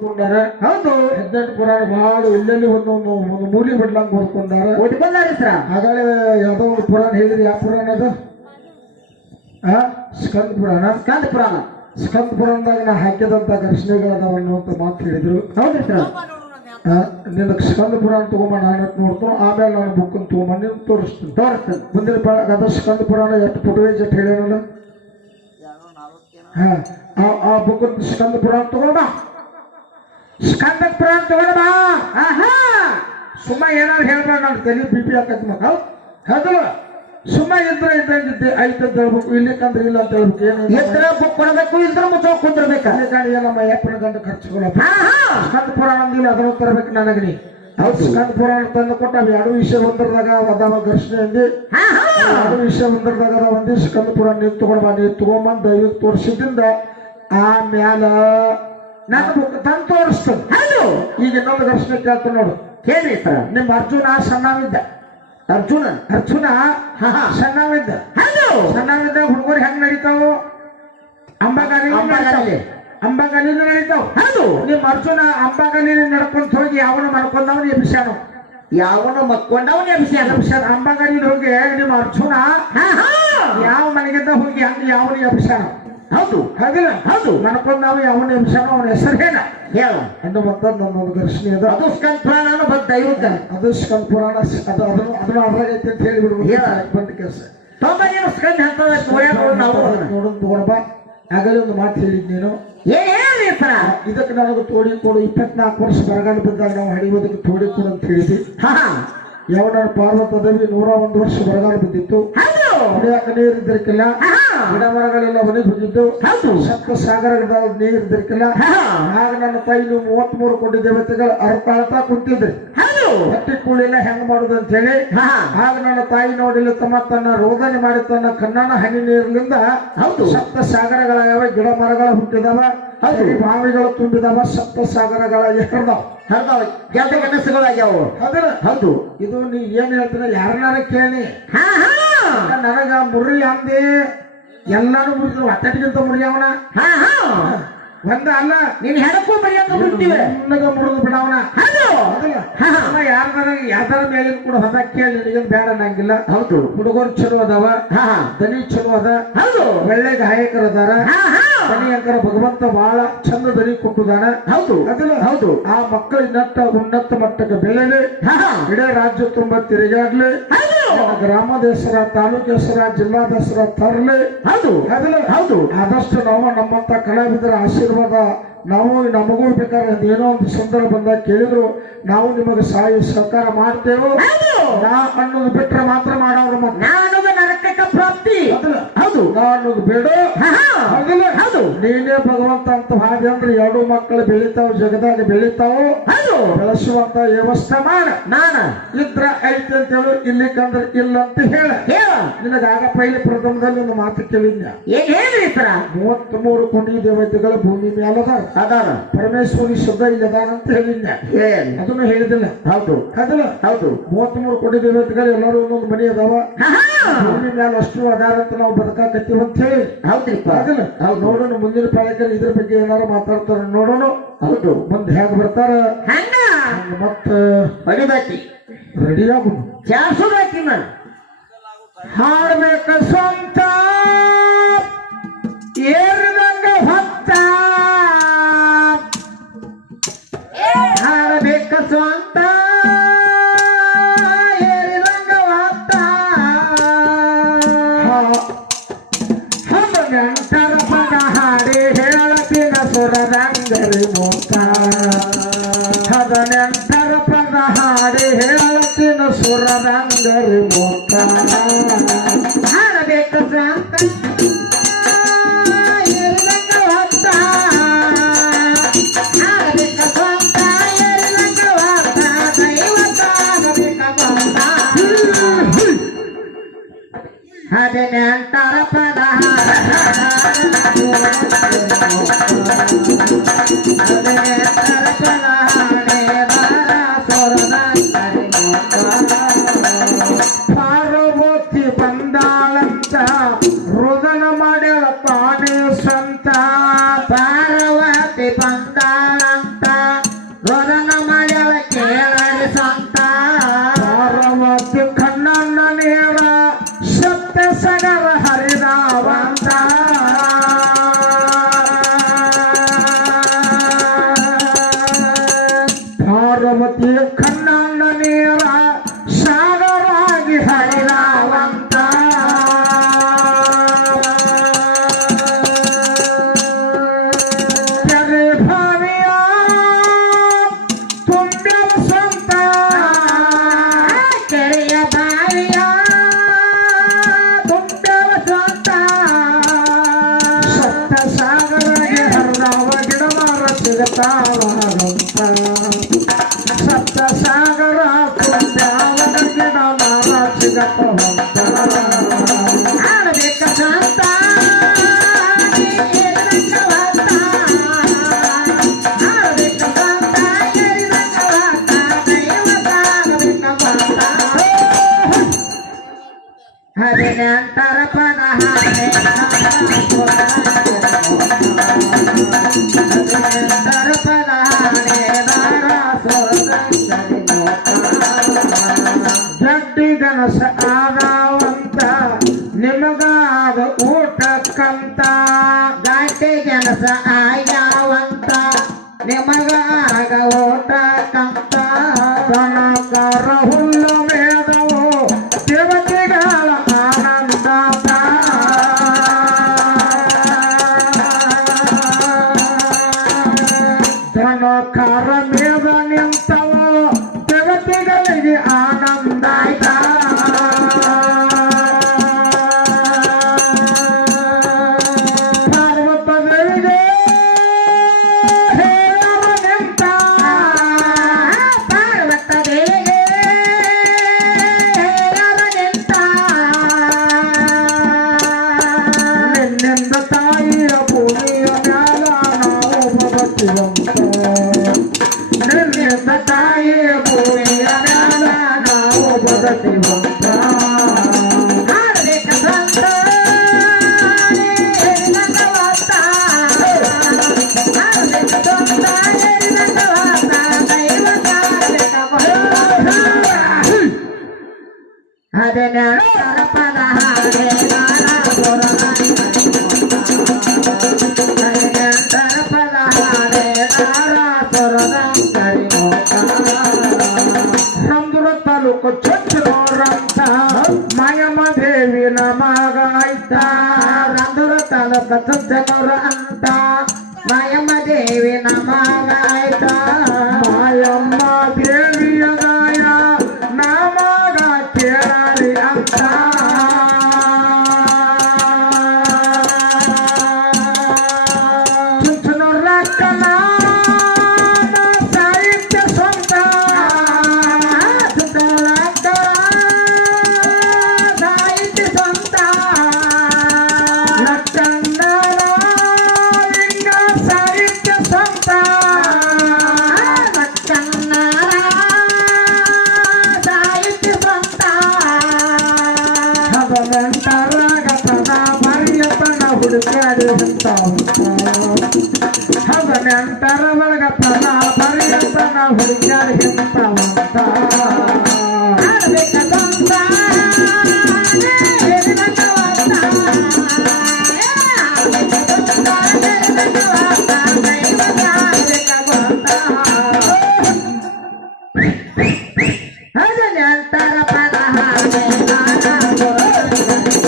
ಹೌದು 18 ಪುರಾಣ ಬಹಳ ಎಲ್ಲೆಲ್ಲಿ ಒಂದು ಮೂಲಿ ಬಿಡ್ಲಂಗ್ ಓದ್ಕೊಂಡಾರ ಹಾಗಾದ್ರೆ ಯಾವ್ದೋ ಒಂದು ಪುರಾಣ ಹೇಳಿದ್ರಿ ಯಾವ ಪುರಾಣ ಅದು ಸ್ಕಂದ ಪುರಾಣ ಸ್ಕಂದ ಪುರಾಣದಾಗ ನಾ ಹಾಕಿದಂತ ಘರ್ಷಣೆಗಳದಾವನ್ನು ಅಂತ ಮಾತು ಹೇಳಿದ್ರು ಹೌದ್ರಿ ಸರ್ ನಿನ್ನ ಸ್ಕಂದ ಪುರಾಣ ತಗೊಂಬ ನಾನು ನೋಡ್ತಾನು ಆಮೇಲೆ ನಾನು ಬುಕ್ ತಗೊಂಬಂದು ತೋರಿಸ್ತೇನೆ ಮುಂದಿನ ಅದ ಸ್ಕಂದ ಪುರಾಣ ಎಷ್ಟು ಫುಟೇಜ್ ಎಷ್ಟು ಹೇಳ್ಯಾನಲ್ಲ ಆ ಬುಕ್ ಸ್ಕಂದ ಪುರಾಣ ತಗೊಂಡ ಸ್ಕಂದ ಪುರಾಣ ತಗೊಂಡ ಸುಮ್ಮ ಏನಾದ್ರು ಹೇಳ್ಬೇಡ ನಾನು ತಲೆ BP ಹಾಕತ್ ಮಗ ಹೌದಲ್ಲ ಸುಮ್ಮ ಇದ್ದಂಗಿದ್ದೆ ಐತೆ ಅಂತ ಹೇಳ್ಬೇಕು ಇಲ್ಲಿಕಂದ್ರೆ ಇಲ್ಲ ಅಂತ ಹೇಳ್ಬೇಕು ಏನು ಇದ್ರ ಬುಕ್ ಕೊಡಬೇಕು ಇದ್ರ ಮುಚ್ಚ ಕುಂದಿರ್ಬೇಕು ನಮ್ಮ ಯಪ್ಪನ ಗಂಡ ಖರ್ಚುಗಳಪ್ಪ ಸ್ಕಂದ ಪುರಾಣ ಅಂದಿಲ್ಲ ಅದನ್ನು ತರಬೇಕು ನನಗನಿ ಹೌದು ಸ್ಕಂದ ಪುರಾಣ ತಂದು ಕೊಟ್ಟ ಅವು ಎರಡು ವಿಷಯ ಒಂದರದಾಗ ಅದಾವ ಘರ್ಷಣೆ ಅಂದಿ ಎರಡು ವಿಷಯ ಒಂದರದಾಗ ಅದಾವ ಅಂದಿ ಸ್ಕಂದ ಪುರಾಣ ನೀವು ತಗೊಂಡ್ಬಾ ನೀವು ತಗೊಂಬಂದು ದೈವಿಕ ತೋರಿಸಿದಿಂದ ಆಮ್ಯಾಲ ನನ್ನ ಬುಕ್ ತಂದು ತೋರಿಸ್ತದೆ ಹೌದು ಈಗ ಇನ್ನೊಂದು ಘರ್ಷಣೆ ಕೇಳ್ತ ನೋಡು ಕೇಳಿ ಸರ್ ನಿಮ್ಮ ಅರ್ಜುನ ಸಣ್ಣವಿದ್ದ ಅರ್ಜುನ ಸಣ್ಣವಿದ್ದ ಸಣ್ಣವಿದ್ದ ಹುಡುಗರು ಹೆಂಗ್ ನಡೀತಾವು ಅಂಬಾಗಾಲಿ ನಡೀತಾವ ಹೌದು ನಿಮ್ಮ ಅರ್ಜುನ ಅಂಬಾಗಾಲಿ ನಡ್ಕೊಂತ ಹೋಗಿ ಯಾವನು ಮಾಡ್ಕೊಂಡವನು ಎಬ್ಬಿಸ್ಯಾನು ಯಾವನು ಮಕ್ಕೊಂಡವನು ಎಬ್ಬಿಸ್ಯಾನ ಅಂಬಾಗಾಲಿ ಹೋಗಿ ನಿಮ್ಮ ಅರ್ಜುನ ಯಾವ ಮನೆಗಿಂದ ಹೋಗಿ ಹಂಗ ಯಾವನು ಎಬ್ಬಿಸ್ಯಾನು ಹೌದು ಹಾಗಿಲ್ಲ ಹೌದು ನಡ್ಕೊಂಡವ ಯಾವನು ಎಬ್ಬಿಸ್ಯಾನು ಅವನ ಹೆಸರು ಹೇಳ ಅನ್ನುವಂತ ನನ್ನೊಂದು ಘರ್ಷಣೆ ಅದ ಅದು ಸ್ಕಂದ ಪುರಾಣ ದೈವದ ಅದು ಸ್ಕಂದ ಪುರಾಣ ಅದನ್ನು ಅದ್ರಾಗೈತೆ ಅಂತ ಹೇಳಿಬಿಡ್ಬೋದು ಬಂದ ಕೆಲಸ ನೋಡೋದು ತಗೊಂಡ್ಬಾ ಆಗಲೇ ಒಂದು ಮಾತು ಹೇಳಿದ್ ನೀನು ಇದಕ್ಕೆ ನನಗೆ ತೋಡಿ ಕೊಡು 24 ವರ್ಷ ಬರಗಾಲ ಬಿದ್ದಾಗ ನಾವು ಹಡಿಯೋದಕ್ಕೆ ತೋಡಿ ಕೊಡು ಅಂತ ಹೇಳಿದ್ವಿ ಯಾವನ ಪಾರ್ವತ ದೇವಿ 101 ವರ್ಷ ಬರಗಾಲ ಬಿದ್ದಿತ್ತು ಹೊಡೆಯಾಕ ನೀರಿದ್ದಕ್ಕಿಲ್ಲ ಗಿಡ ಮರಗಳೆಲ್ಲ ಒಣಗಿ ಹೋಗಿದ್ದು ಸಪ್ತ ಸಾಗರಗಳ ನೀರಿದ್ದಕ್ಕಿಲ್ಲ ಆಗ ನನ್ನ ತಾಯಿ ನೀವು 33 ಕೋಟಿ ದೇವತೆಗಳು ಅರ್ಥ ಕುಂತಿದ್ರಿ ಹಟ್ಟಿ ಕೂಳಿಲ್ಲ ಹೆಂಗ್ ಮಾಡುದು ಅಂತ ಹೇಳಿ ಆಗ ನನ್ನ ತಾಯಿ ನೋಡಿಲ್ಲ ತನ್ನ ರೋದನೆ ಮಾಡಿ ತನ್ನ ಕಣ್ಣನ ಹನಿ ನೀರಿನಿಂದ ಸಪ್ತ ಸಾಗರಗಳಾಗ್ಯಾವ ಗಿಡ ಮರಗಳ ಹುಟ್ಟಿದಾವ ಬಾವಿಗಳು ತುಂಬಿದಾವ ಸಪ್ತ ಸಾಗರಗಳ ಹರಿದಾವ ಕೆಲಸಗಳಾಗ್ಯಾವ ಹೌದು ಇದು ನೀ ಏನ್ ಹೇಳ್ತೀರ ಯಾರನ್ನಾರ ಕೇಳಿ ನನಗ ಮುರ್ರಿ ಅಂದೆ ಎಲ್ಲಾನು ಮುರಿದ್ರು ಒತ್ತಟಿಗಿಂತ ಮುರಿಯವನ ಒಂದ ಅಲ್ಲ ನೀನ್ ಹೆಣಕ್ಕೂ ಬರೆಯಂತ ಬಿಡ್ತೀವಿ ಮುರಿದು ಬಿಡವನ ಯಾರ್ದಾರ ಮೇಲಿನ ಕೂಡ ಹೊಸ ಕೇಳಿ ನಿನಗೇನು ಬೇಡ ಅನ್ನಂಗಿಲ್ಲ ಹೌದು ಹುಡುಗರು ಚಲೋ ಅದಾವ ದನಿ ಚಲೋ ಅದ ಹೌದು ಒಳ್ಳೆ ಗಾಯಕರು ಅದಾರ ದನಿ ಅಂಕರ ಭಗವಂತ ಬಹಳ ಚಂದ ದನಿ ಕೊಟ್ಟುದಾನ ಹೌದು ಅದಲ್ಲ ಹೌದು ಆ ಮಕ್ಕಳ ಉನ್ನತ ಮಟ್ಟಕ್ಕೆ ಬೆಳೆಲಿ ಇಡೀ ರಾಜ್ಯ ತುಂಬಾ ತಿರುಗಾಡ್ಲಿ ಗ್ರಾಮ ದಸರ ತಾಲೂಕು ದಸರ ಜಿಲ್ಲಾ ದಸರಾ ತರಲಿ ಹೌದು ಅದಲ್ಲ ಹೌದು ಆದಷ್ಟು ನಾವು ನಮ್ಮಂತ ಕಲಾವಿದರ ಆಶೀರ್ವಾದ ನಾವು ನಮಗೂ ಬೇಕಾದ್ರೆ ಏನೋ ಒಂದು ಸಂದರ್ಭ ಬಂದಾಗ ಕೇಳಿದ್ರು ನಾವು ನಿಮಗೆ ಸಹಕಾರ ಮಾಡ್ತೇವೆ ನಾ ಅನ್ನೋದು ಬಿಟ್ರೆ ಮಾತ್ರ ಮಾಡೋರು ನರಕಕ್ಕೆ ಪ್ರಾಪ್ತಿ ಹೌದು ನಾ ಅನ್ನೋದು ಬೇಡ ಹೌದು ನೀನೇ ಭಗವಂತ ಅಂತ ಹಾಗೆ ಅಂದ್ರೆ ಎರಡು ಮಕ್ಕಳು ಬೆಳಿತಾವ ಜಗದಾಗ ಬೆಳಿತಾವ ಬೆಳೆಸುವಂತ ವ್ಯವಸ್ಥೆ ಮಾಡ ನಾನ ಇದ್ರ ಐತಿ ಅಂತ ಹೇಳು ಇಲ್ಲಿಕಂದ್ರೆ ಇಲ್ಲ ಅಂತ ಹೇಳ ನಿನಗಾಗ ಪೈಲಿ ಪ್ರಥಮದಲ್ಲಿ ಒಂದು ಮಾತು ಕೇಳಿದ್ನ 33 ಕೋಟಿ ದೇವತೆಗಳ ಭೂಮಿ ಮೇಲದಾರ ಅದಾರ ಪರಮೇಶ್ವರಿ ಶಬ್ದ ಇಲ್ಲದಾರ ಅಂತ ಹೇಳಿದ್ನ ಅದನ್ನು ಹೇಳಿದಿಲ್ಲ ಹೌದು ಅದಲ್ಲ ಹೌದು 33 ಕೋಟಿ ದೇವತೆಗಳು ಎಲ್ಲರೂ ಒಂದೊಂದು ಮನೆ ಅದಾವ ಭೂಮಿ ಮೇಲೆ ಅಷ್ಟು ಅದಾರ ಅಂತ ನಾವು ಬದುಕಾಕತ್ತೀವಿ ಅಂತ ಹೇಳಿ ಹೌದ್ರಿಪ್ಪ ಅದಲ್ಲ ಹೌದು ನೋಡೋಣ ಮುಂದಿನ ಪಾಲಕರು ಇದ್ರ ಬಗ್ಗೆ ಏನಾರು ಮಾತಾಡ್ತಾರ ನೋಡೋಣ ಹೌದು ಮುಂದೆ ಹೇಗೆ ಬರ್ತಾರ ಮತ್ತ ರೆಡಿ ಆಗು ಜಾಸ್ತಿ ಹಾಡ್ಬೇಕ ಸ್ವಂತ ಏರಿದಂಗ ಹೊತ್ತ ಹಾಡಬೇಕ ಸ್ವಂತ ಏರಿದಂಗ ಹೊತ್ತ ಹಬ್ಬಂತರ ಪದ ಹಾಡಿ ಹೇಳತಿನ ಸುರದಂಗರಿ ಮೂತ 14 ಪದ ಹಾಡಿ ಹೇಳತಿನ ಸುರದಂಗರಿ ಮೂತ ಹಾಡಬೇಕ ಸ್ವಂತ ಹದಿನೆಂಟರ ಪದ ಪಾರ್ವತಿ ಬಂದಾಳಂತ ರುದನ ಮಾಡ್ಯಾಳ ತಾನೇ ಸ್ವಂತ ಪಾರ್ವತಿ ಬಂದಾಳಂತ ರೋದನ ಮಾಡ್ಯಾಳ ಕೇಳರಿ ಸಂತ ಪಾರ್ವತಿ ಕಣ್ಣಣ್ಣ ನೇರ ಸತ್ಯ ಸಗರ ಹರಿದಾವಂತ ಪಾರ್ವತಿ ಕಣ್ಣಣ್ಣ ನೇರ ಸಾಗರಾಗಿ ಹರಿದಾವಂತ ಕೆರೆ ಭಾವಿಯ ತುಂಬ್ಯವ ಸ್ವಂತ ಕೆರೆಯ ಬಾವಿಯ ತುಂಬ್ಯವ ಸ್ವಂತ ಸಪ್ತ ಸಾಗರಾಗಿ ಹರಿದಾವ ಗಿಡಮರ ಸಿಗತಾವಂತ ಸಪ್ತ ಸಾಗರ ತುಂಬ್ಯಾವ ಗಿಡಮರ ಸಿಗತಾವಂತ ಆಡಬೇಕ ಸಂತ ಹದಿನೆಂಟರ ಪದ ಹದಿನೆಂಟರ ಪದ ಗಡ್ಡಿ ಗನಸ ಆದಾವಂತ ನಿಮಗಾದ ಊಟಕ್ಕಂತ ಗಾಟಿ ಜನಸ ಆಯಾವಂತ ನಿಮಗಾಗ ಓಟಕ್ಕಂತ ದನಕರ ಹುಲ್ಲು ಮೇದವು ದೇವತೆಗಳ ಆನಂದ ದನಕರ ಮೇದ ನಿಂತವು ದೇವತೆಗಳಿಗೆ ಆನಂದ ಪಾರ್ವತದೇವಿಗೆ ಹೇಳವ ನಿಂತ ಪಾರ್ವತ ದೇವಿಗೆ ಹೇಳವನೆಂತ ನಿನ್ನಿಂದ ತಾಯಿಯ ಭೂಮಿಯ ಮ್ಯಾಲ ನಾವು ಬದುಕಿವಂತ ನಿನ್ನಿಂದ ತಾಯಿಯ ಭೂಮಿಯ ಮ್ಯಾಲ ನಾವು ಬದುಕಿವಂತ ಆಡಬೇಕ ಸಂತ ಹೇರಿನಂಗವಾತ ಆಡಬೇಕ ಸಂತ ಹೇರಿನಂಗವಾತ ದೈವ ಕಾಡಬೇಕ ಹದಿನೆಂಟರ ಪದ ಹದಿನೆಂಟರ ಪದ ಸಂದ್ರ ತಾಲೂಕು ಚೊಚ್ಚನೋರಂತ ಮಾಯಮ್ಮ ದೇವಿನ ಮಗ ಆಯ್ತ ರಂಧುರ ತಾಲೂಕ ಚುಚ್ಚನೂರ ಅಂತ ಮಾಯಮ್ಮ ದೇವಿ ನಮಗಾಯ್ತ ಮಾಯಮ್ಮ ದೇವಿಯ ಗಾಯ ನಮಗ ಕೇಳಲಿ ಅಂತ ಚುಚ್ಚನೋರಕ್ಕನ ಸಾಹಿತ್ಯ ಸ್ವಂತ ಸಾಹಿತ್ಯ ಸ್ವಂತ ಲಕ್ಕಣ್ಣನ ಲಿಂಗ ಸಾಹಿತ್ಯ ಸ್ವಂತ ಕನ್ನಡ ಸಾಹಿತ್ಯ ಸ್ವಂತ ಹದಿನೆಂಟರಾಗತನ ಮರಿಯತನ ಹುಡುಕಾಡಿ ಹದಿನೆಂಟರ ಒಳಗತನ ಮರಿಯತನ ಹುಡುಕಾಡಿ ಹಿಂತವಂತ ಆಡಬೇಕ ಸ್ವಂತ ಹೇರಿನಂಗವಾತ ಆಡಬೇಕ ಸ್ವಂತ ಹೇರಿನಂಗವಾತ ದೈವ ಕಾಡಬೇಕ ಗೊತ್ತ ಹದಿನೆಂಟರ ಪದ ಹದಿನೆಂಟರ ಪದ